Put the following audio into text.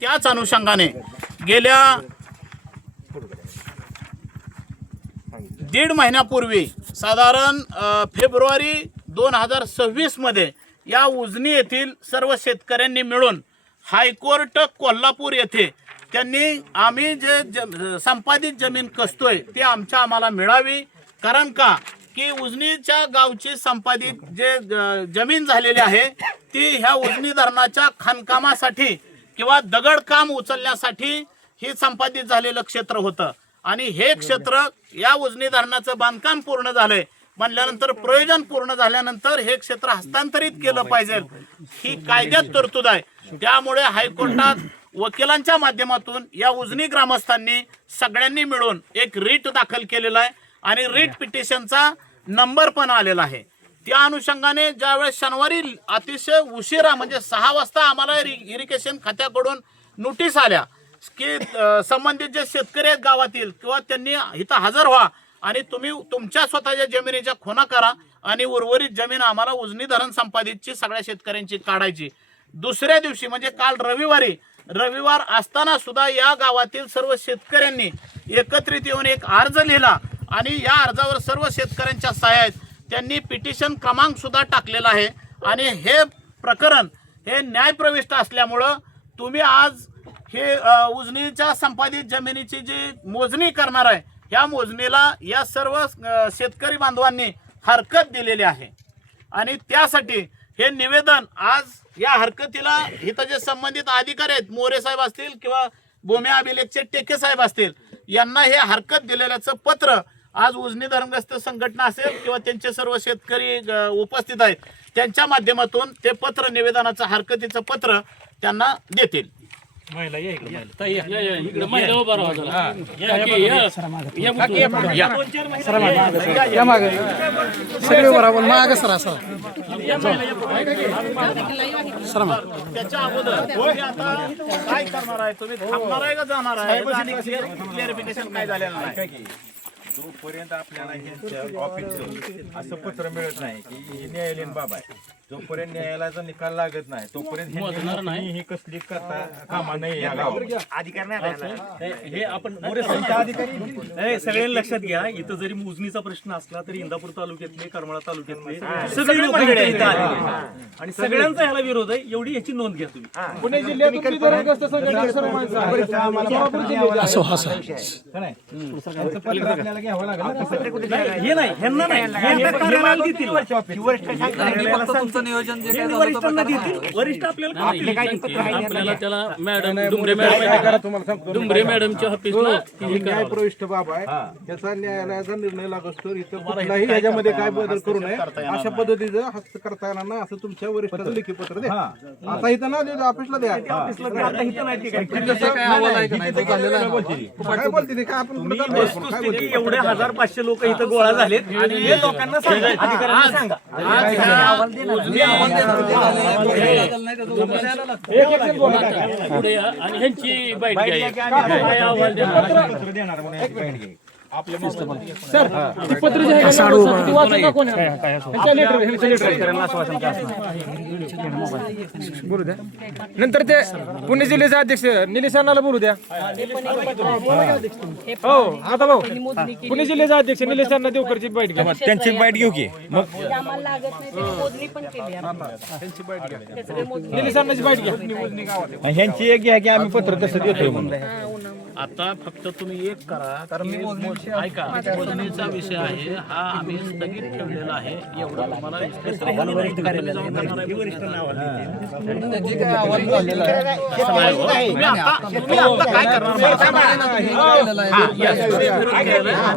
त्याच अनुषंगाने गेल्या दीड महिन्यापूर्वी साधारण फेब्रुवारी 2026 मध्ये या उजनी येथील सर्व शेतकऱ्यांनी मिळून हायकोर्ट कोल्हापूर येथे त्यांनी आम्ही जे संपादित जमीन कसतोय ते आम्हाला मिळावी। कारण का की उजनीच्या गावची संपादित जे जमीन झालेली आहे ती ह्या उजनी धरणाच्या खाणकामासाठी किंवा दगड काम उचलण्यासाठी हे संपादित झालेलं क्षेत्र होतं आणि हे क्षेत्र या उजनी धरणाचं बांधकाम पूर्ण झालंय म्हणल्यानंतर प्रयोजन पूर्ण झाल्यानंतर हे क्षेत्र हस्तांतरित केलं पाहिजे ही कायद्यात तरतूद आहे। त्यामुळे हायकोर्टात वकिलांच्या माध्यमातून या उजनी ग्रामस्थांनी सगळ्यांनी मिळून एक रीट दाखल केलेला आहे आणि रीट पिटिशनचा नंबर पण आलेला आहे। त्या अनुषंगाने ज्यावेळेस शनिवारी अतिशय उशिरा म्हणजे 6 वाजता आम्हाला इरिगेशन खात्याकडून नोटीस आल्या की संबंधित जे शेतकरी आहेत गावातील किंवा त्यांनी इथं हजर व्हा आणि तुम्ही तुमच्या स्वतःच्या जमिनीच्या खुणा करा आणि उर्वरित जमीन आम्हाला उजनी धरण संपादितची सगळ्या शेतकऱ्यांची काढायची। दुसऱ्या दिवशी म्हणजे काल रविवार असताना सुद्धा या गावातील सर्व शेतकऱ्यांनी एकत्रित येऊन एक अर्ज लिहिला आणि या अर्जावर सर्व शेतकऱ्यांच्या सह्या आहेत। त्यांनी पिटिशन क्रमांक सुद्धा टाकलेला आहे आणि हे प्रकरण हे न्यायप्रविष्ट असल्यामुळं तुम्ही आज हे उजनीच्या संपादित जमिनीची जी मोजणी करणार आहे या मोजणीला या सर्व शेतकरी बांधवांनी हरकत दिलेली आहे आणि त्यासाठी हे निवेदन आज या हरकतीला इथं जे संबंधित अधिकारी आहेत मोरे साहेब असतील किंवा भूमी अभिलेखचे टेके साहेब असतील यांना हे हरकत दिलेल्याचं पत्र आज उजनी धरणग्रस्त संघटना असेल किंवा त्यांचे सर्व शेतकरी उपस्थित आहेत त्यांच्या माध्यमातून ते पत्र निवेदनाचं हरकतीचं पत्र त्यांना देतील। महिला या इकडे इकडे महिला उभा राहा त्याच्या अगोदर काय करणार आहे तुम्ही थांबणार आहे का जाणार आहे क्लिअरिफिकेशन काय झालेलं नाही। जोपर्यंत आपल्याला ह्यांच्या ऑफिसचं असं पत्र मिळत नाही की हे न्यायालयीन बाब आहे जोपर्यंत न्यायालयाचा निकाल लागत नाही तोपर्यंत हे कसली करता कामा नाही या गावात अधिकार हे आपण अधिकारी सगळ्यांनी लक्षात घ्या। इथं जरी मोजणीचा प्रश्न असला तरी इंदापूर तालुक्यातले करमाळा तालुक्यातले सगळे लोक इथं आलेले आणि सगळ्यांचा ह्याला विरोध आहे एवढी याची नोंद घ्या तुम्ही। पुणे जिल्ह्यात हे नाही ह्यांना नाही वरिष्ठ आपल्याला त्याला मॅडम डुंबरे मॅडमच्या ऑफिसला न्यायप्रविष्ट बाब आहे त्याचा न्यायालयाचा निर्णय लागत तर इथं कुठलाही ह्याच्यामध्ये काय बदल करू नये अशा पद्धतीचं हस्त करता येणार नाही असं तुमच्या वरिष्ठाचं लेखी पत्र द्या। आता इथं ना द्या ऑफिसला द्या काय बोलते काय आपण एवढे 1500 लोक इथं गोळा झालेत आणि हे लोकांना अधिकाऱ्यांना सांगा पुढे आणि ह्यांची बाईट बोलू द्या नंतर ते पुणे जिल्ह्याचे अध्यक्ष निलेश अण्णाला बोलू द्या। हो आता भाऊ पुणे जिल्ह्याचे अध्यक्ष निलेश अण्णा देवकरची बाईट घ्या त्यांची बाईट घेऊ की मग निलेश अण्णाची बाईट घ्या ह्यांची एक घ्या की आम्ही पत्र तसं देतोय म्हणून। आता फक्त तुम्ही एक करा कारण ऐका मोजणीचा विषय आहे हा आम्ही स्थगित ठेवलेला आहे एवढं तुम्हाला काय करणार